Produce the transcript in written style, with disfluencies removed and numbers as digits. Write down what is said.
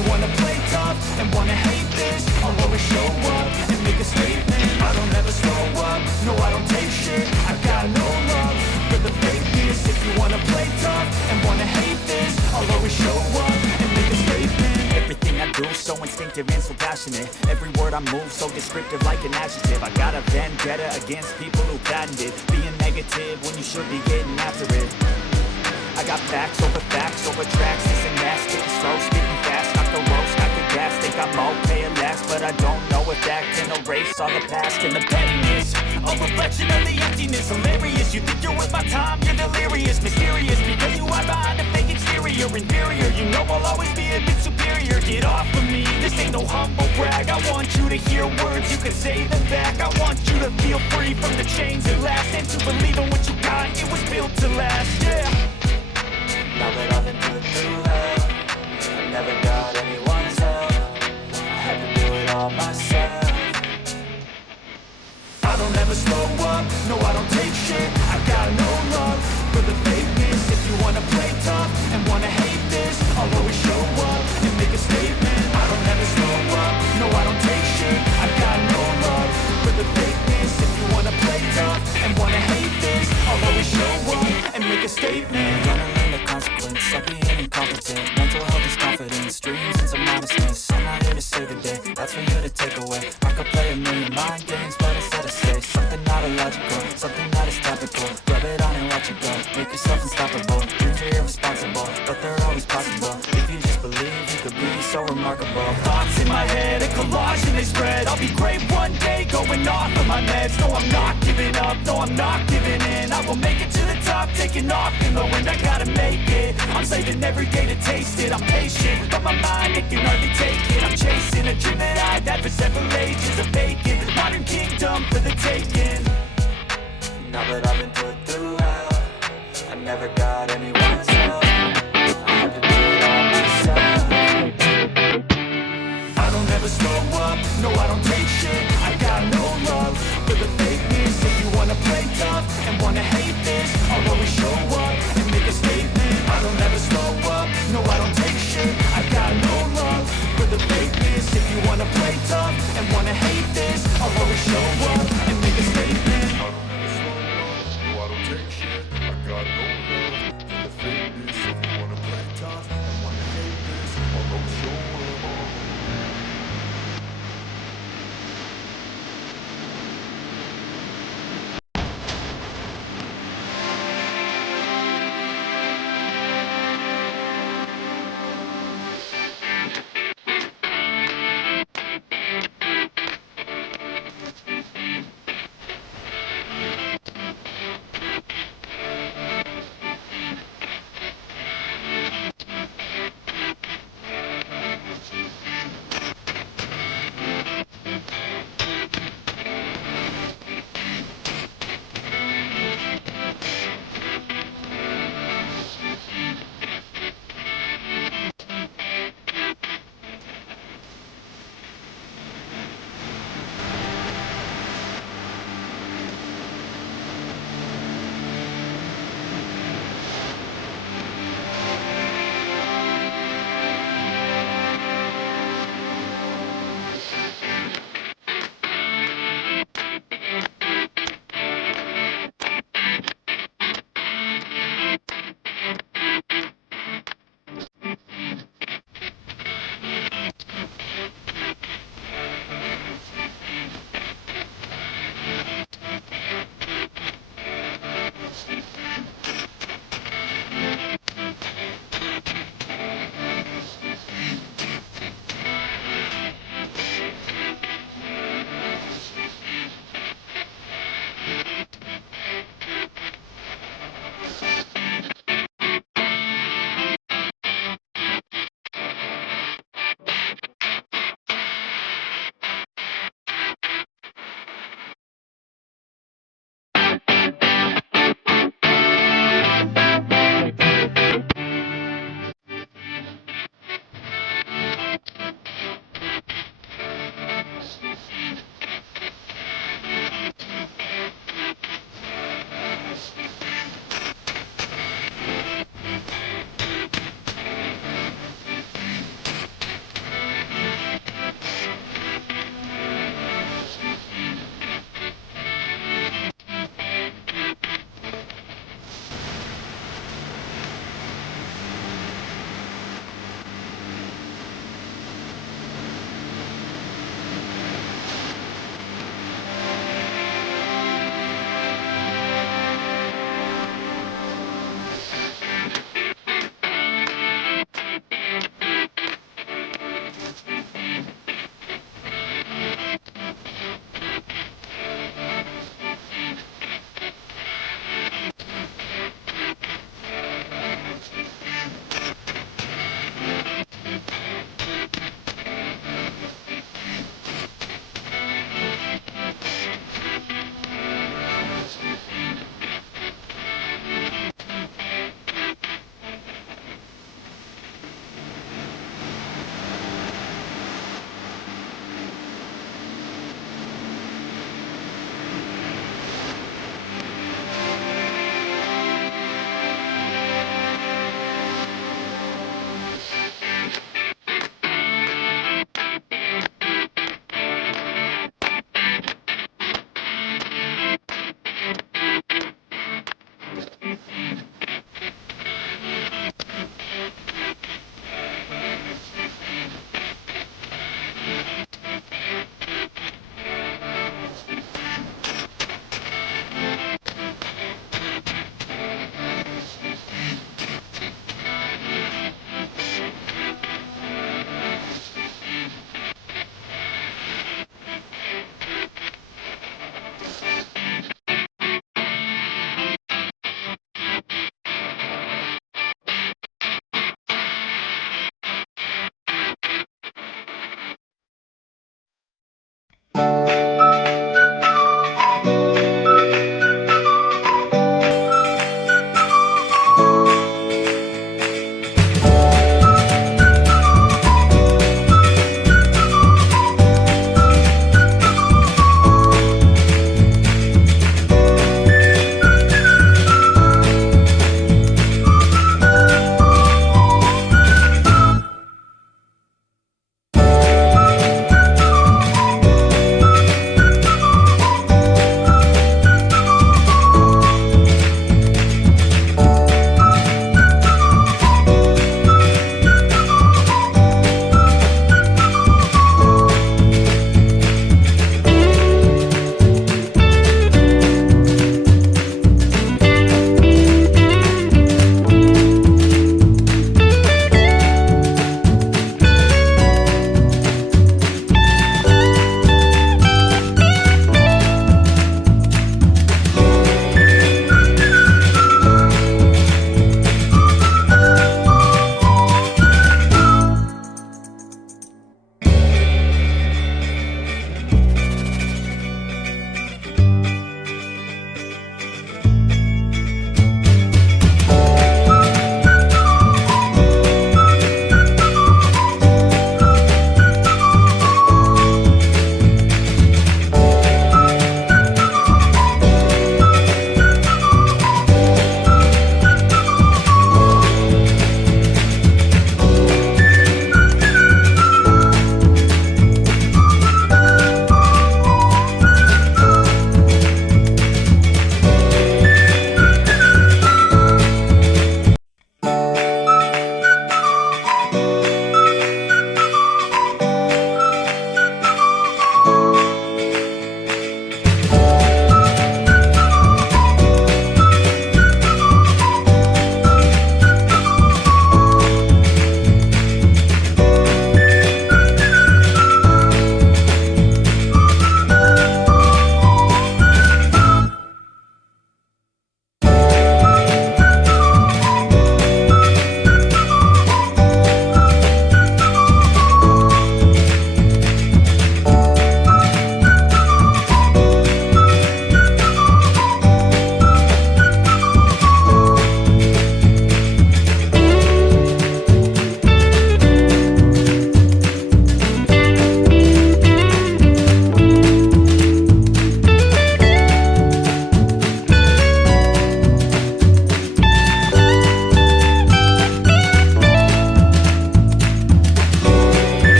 you wanna play tough and wanna hate this, I'll always show up and make a statement. I don't ever slow up, no I don't take shit. I got no love for the fakeness. If you wanna play tough and wanna hate this, I'll always show up and make a statement. Everything I do so instinctive and so passionate. Every word I move so descriptive like an adjective. I got a vendetta against people who patented being negative when you should be getting after it. I got facts over tracks, this and that, spitting slow, spitting fast, knock the roast, knock the gas, think I'm okay at last, but I don't know if that can erase all the past and the pettiness, a reflection of the emptiness, hilarious, you think you're worth my time, you're delirious, mysterious, because you are behind a fake exterior, inferior, you know I'll always be a bit superior, get off of me, this ain't no humble brag, I want you to hear words, you can say them back, I want you to feel free from the chains that last, and to believe in what you got, it was built to last, yeah. Now that I've been through hell, I never got anyone's help, I had to do it all myself. I don't ever slow up, no I don't take shit, I got no love for the fakeness. If you wanna play tough and wanna hate this, I'll always show up and make a statement. I don't ever slow up, no I don't take shit, I got no love for the fakeness. If you wanna play tough and wanna hate this, I'll always show up and make a statement. Consequence of being incompetent. Mental health is confidence, dreams and some honestness. I'm not here to save the day, that's for you to take away. I could play a million mind games, but instead I say something not illogical, something that is topical. Rub it on and watch it go, make yourself unstoppable. Dreams are irresponsible, but they're always possible. If you just believe, you could be so remarkable. Thoughts in my head, a collage and they spread. I'll be great one day, going off of my meds. No, I'm not giving up, no, I'm not giving in. I will make it to the top, taking off in the wind. I gotta make it, I'm saving every day to taste it. I'm patient, but my mind, it can hardly take it. I'm chasing a dream that I've had for several ages, a vacant modern kingdom for the taking. Now that I've been put through hell, I never got anyone's help,